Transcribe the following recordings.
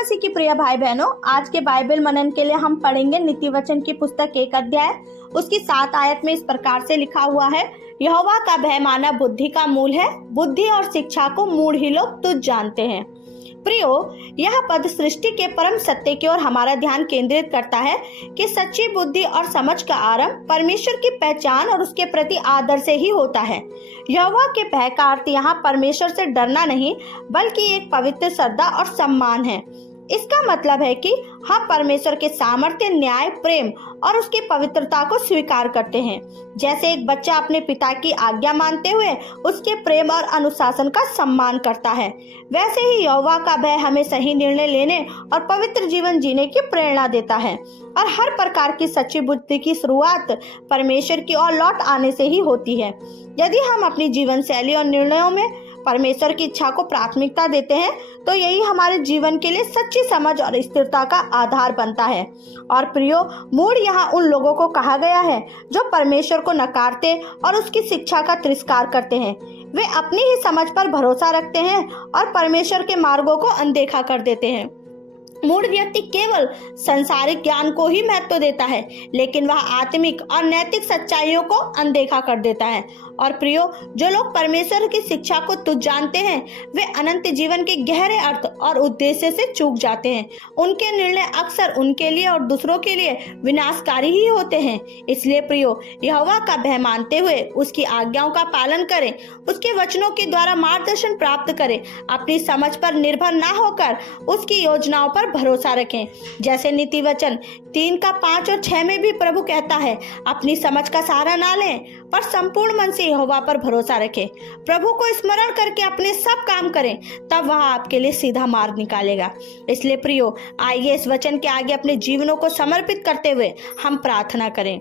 मसीह की प्रिय भाई बहनों, आज के बाइबल मनन के लिए हम पढ़ेंगे नीति वचन की पुस्तक 1 अध्याय उसकी 7 आयत में इस प्रकार से लिखा हुआ है। यहोवा का भय माना बुद्धि का मूल है, बुद्धि और शिक्षा को मूढ़ ही लोग तुच्छ जानते हैं। प्रियो, यह पद सृष्टि के परम सत्य की ओर हमारा ध्यान केंद्रित करता है कि सच्ची बुद्धि और समझ का आरंभ परमेश्वर की पहचान और उसके प्रति आदर से ही होता है। यहोवा के भय का अर्थ यहाँ परमेश्वर से डरना नहीं, बल्कि एक पवित्र श्रद्धा और सम्मान है। इसका मतलब है कि हम परमेश्वर के सामर्थ्य, न्याय, प्रेम और उसकी पवित्रता को स्वीकार करते हैं। जैसे एक बच्चा अपने पिता की आज्ञा मानते हुए उसके प्रेम और अनुशासन का सम्मान करता है, वैसे ही यहोवा का भय हमें सही निर्णय लेने और पवित्र जीवन जीने की प्रेरणा देता है। और हर प्रकार की सच्ची बुद्धि की शुरुआत परमेश्वर की ओर लौट आने से ही होती है। यदि हम अपनी जीवन शैली और निर्णयों में परमेश्वर की इच्छा को प्राथमिकता देते हैं तो यही हमारे जीवन के लिए सच्ची समझ और स्थिरता का आधार बनता है। और प्रियो, मूढ़ यहाँ उन लोगों को कहा गया है जो परमेश्वर को नकारते और उसकी शिक्षा का तिरस्कार करते हैं। वे अपनी ही समझ पर भरोसा रखते हैं और परमेश्वर के मार्गों को अनदेखा कर देते हैं। मूढ़ व्यक्ति केवल संसारिक ज्ञान को ही महत्व देता है, लेकिन वह आत्मिक और नैतिक सच्चाइयों को अनदेखा कर देता है। और प्रियो, जो लोग परमेश्वर की शिक्षा को तुच्छ जानते हैं वे अनंत जीवन के गहरे अर्थ और उद्देश्य से चूक जाते हैं। उनके निर्णय अक्सर उनके लिए और दूसरों के लिए विनाशकारी ही होते हैं। इसलिए प्रियो, यहोवा का भय मानते हुए उसकी आज्ञाओं का पालन करें, उसके वचनों के द्वारा मार्गदर्शन प्राप्त करें, अपनी समझ पर निर्भर ना होकर उसकी योजनाओं पर भरोसा रखें। जैसे नीति वचन 3 का 5 और 6 में भी प्रभु कहता है, अपनी समझ का सहारा ना लें पर संपूर्ण मन से यहोवा पर भरोसा रखें। प्रभु को स्मरण करके अपने सब काम करें, तब वह आपके लिए सीधा मार्ग निकालेगा। इसलिए प्रियो, आइए इस वचन के आगे अपने जीवनों को समर्पित करते हुए हम प्रार्थना करें।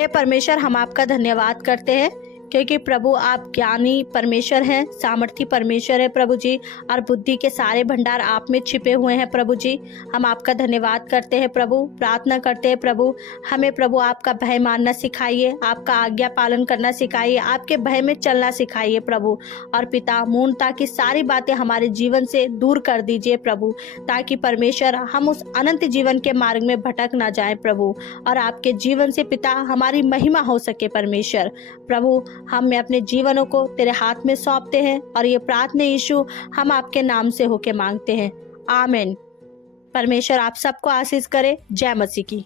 हे परमेश्वर, हम आपका धन्यवाद करते हैं क्योंकि प्रभु आप ज्ञानी परमेश्वर हैं, सामर्थी परमेश्वर है प्रभु जी, और बुद्धि के सारे भंडार आप में छिपे हुए हैं प्रभु जी। हम आपका धन्यवाद करते हैं प्रभु, प्रार्थना करते हैं प्रभु, हमें प्रभु आपका भय मानना सिखाइए, आपका आज्ञा पालन करना सिखाइए, आपके भय में चलना सिखाइए प्रभु। और पिता, मूर्खता की सारी बातें हमारे जीवन से दूर कर दीजिए प्रभु, ताकि परमेश्वर हम उस अनंत जीवन के मार्ग में भटक ना जाए प्रभु, और आपके जीवन से पिता हमारी महिमा हो सके परमेश्वर। प्रभु, हम अपने जीवनों को तेरे हाथ में सौंपते हैं और ये प्रार्थना यीशु हम आपके नाम से होके मांगते हैं, आमीन। परमेश्वर आप सबको आशीष करे। जय मसीह की।